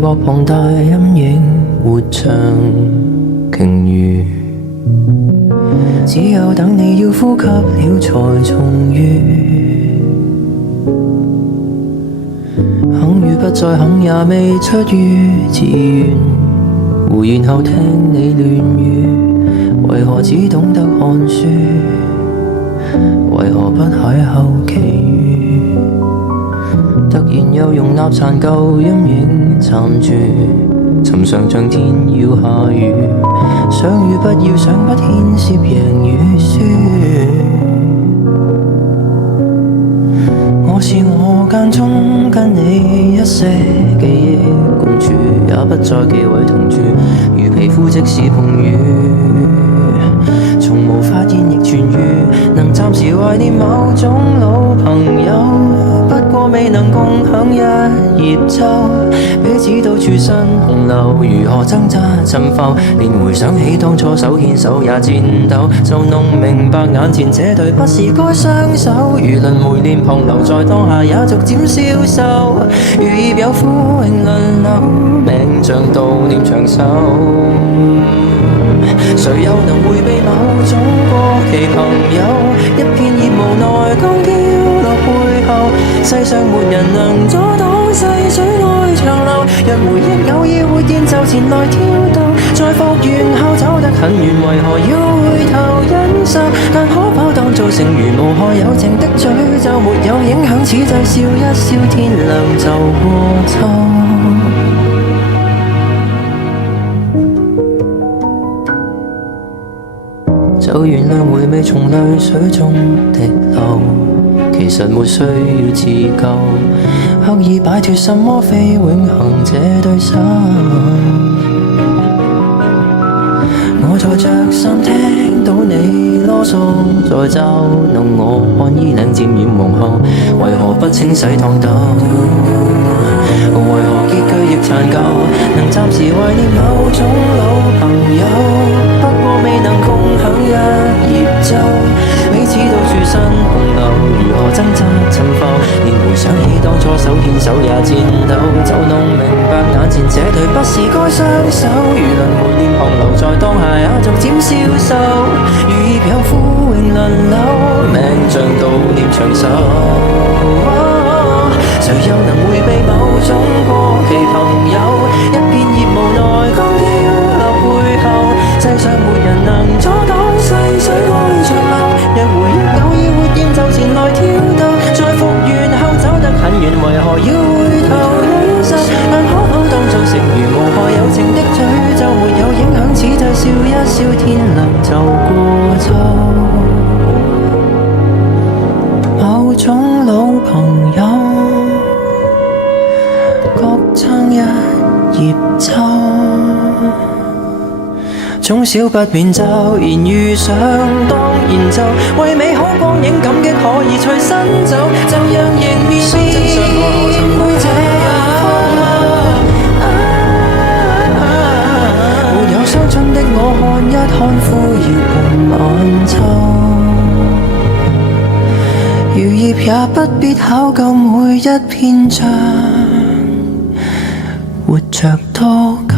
獲龐大陰影，活像鯨魚。只有等你要呼吸了才重遇，肯與不再肯也未出於自願。胡言後聽你亂語，為何只懂得看書？為何不邂逅奇遇？突然又容納殘舊陰影暫住，尋常像天要下雨，想與不要想不牽涉贏與輸。我是我間中跟你一些記憶共處，也不再忌諱同住，如皮膚即使碰雨，從無發現亦痊癒，能暫時懷念某種老朋友，不過未能共享一葉舟，彼此到處新洪流，如何掙扎沉浮，連回想起當初手牽手也顫抖，就弄明白眼前這對不是該雙手，如輪迴臉龐留在當下也逐漸消瘦，如葉有枯榮輪流，命像悼念長壽。誰又能迴避某種過期朋友，一片葉無奈剛飄落背後，世上沒人能阻擋細水愛長流，若回憶偶爾活現就前來挑逗，在復原後走得很遠，為何要回頭忍受？但可否當做成如無害有情的詛咒，沒有影響，此際笑一笑，天亮就過秋。就原諒回味從淚水中滴流，其實沒需要自救，刻意擺脫什麼非永恆這對手。我在着衫聽到你囉嗦，在嘲弄我看衣領漸染黃後，為何不清洗熨斗？為何結局亦殘舊？能暫時懷念某種老朋友，不過未能共享一葉舟，彼此到處新洪流，如何掙扎沉浮，連回想起當初手牽手也顫抖，就弄明白眼前這對不是該雙手，如輪迴臉龐留在當下也逐漸消瘦，如葉有枯榮輪流，命像悼念長壽。誰又能迴避某種過期朋友，一片葉無奈剛飄落背後，世上沒人能阻擋細水愛長流，若回憶偶爾活現就前來挑逗，在復原後走得很遠，為何要回頭忍受？但可否當作成如無害有情的詛咒，沒有影響，此際笑一笑，天亮就過秋。某種老朋友各撐一葉舟，總少不免驟然遇上，當然就為美好光影感激可以隨身走，就讓迎面相正上何曾會這樣沒有傷春的我看一看枯葉伴晚秋，如葉也不必考究每一篇章活着多久。